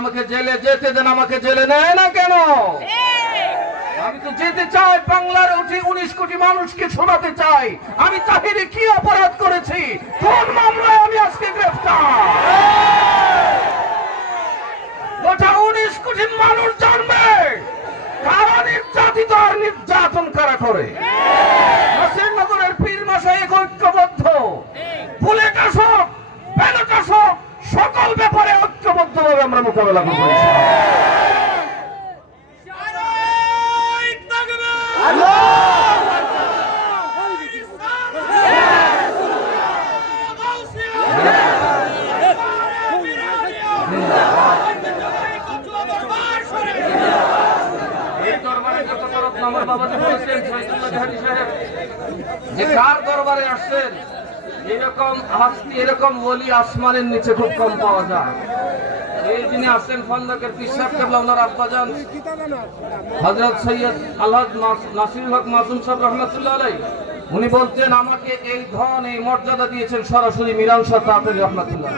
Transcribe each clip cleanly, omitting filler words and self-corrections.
আমাকে জেলে যেতে দেন, আমাকে জেলে নেয় না কেন? আমি তো যেতে চাই, বাংলার 19 কোটি মানুষকে শোনাতে চাই আমি তাহিরে কি অপরাধ করেছি, কোন মামলায় আমি আজকে গ্রেফতার। গোটা 19 কোটি মানুষ জানবে কারা নির্যাতিত আর নির্যাতন কারা করে। নাসিরনগরের পীর মাশায়েখ ঐক্যবদ্ধ, বুলেট আসুক ব্যালট আসুক সকল ব্যাপারে ঐক্যবদ্ধভাবে আমরা মোকাবেলা করব। এই দরবারে যত তরফ আমার বাবাজি বলেছেন যে কার দরবারে আসছেন, এরকম হাস্তি এরকম ওলি আসমানের নিচে খুব কম পাওয়া যায়। এই যিনি আসছেন খন্দকের পিসাব কেবলা ওনার আব্বাজান হযরত সৈয়দ আলহাজ নাসিরুল হক মাসুম সাহেব রহমাতুল্লাহ আলাইহি, উনি বলতেন আমাকে এই ধন এই মর্যাদা দিয়েছেন সরাসরি মিরান শাহ তাঁতের রহমাতুল্লাহ।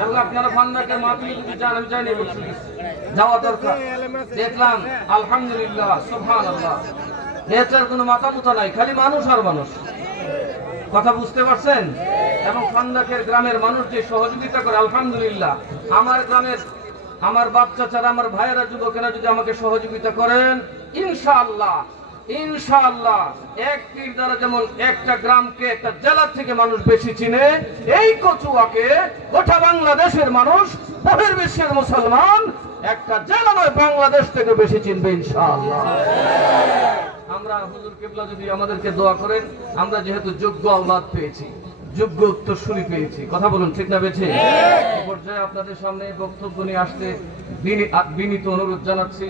এবং আপনারা খন্দকের মাহফিলে যদি যান, আমি জানি যাওয়া দরকার, দেখলাম আলহামদুলিল্লাহ সুবহানাল্লাহ, এটার কোনো মাথা মুথা নাই, খালি মানুষ আর মানুষ। কথা বুঝতে পারছেন? এবং খন্দকের গ্রামের মানুষ যে সহযোগিতা করে আলহামদুলিল্লাহ, আমার গ্রামের আমার বাচ্চা ছাড়া আমার ভাইয়েরা যুবকেরা যদি আমাকে সহযোগিতা করেন, ইনশাআল্লাহ ইনশাআল্লাহ এক পীর দ্বারা যেমন একটা গ্রামকে একটা জেলা থেকে মানুষ বেশি চিনে, এই কচুয়াকে গোটা বাংলাদেশের মানুষ বহির্বিশ্বের মুসলমান একটা জেলা নয় বাংলাদেশ থেকে বেশি চিনবে ইনশাআল্লাহ। আমরা হুজুর কিবলা যদি আমাদেরকে দোয়া করেন, আমরা যেহেতু যোগ্য আওলাদ পেয়েছি, যোগ্য উত্তরসূরি পেয়েছি, কথা বলুন ঠিক না বেছে? এই পর্যায়ে আপনাদের সামনে বক্তব্য নিয়ে আসতে বিনীত অনুরোধ জানাচ্ছি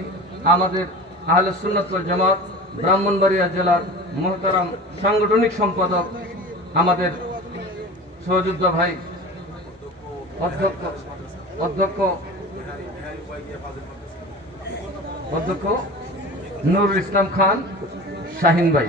আমাদের আহলে সুন্নাত ওয়াল জামাত ব্রাহ্মণবাড়িয়া জেলার মুহতারাম সাংগঠনিক সম্পাদক আমাদের সহযোদ্ধা ভাই অধ্যক্ষ নুরুল ইসলাম খান শাহিন ভাই।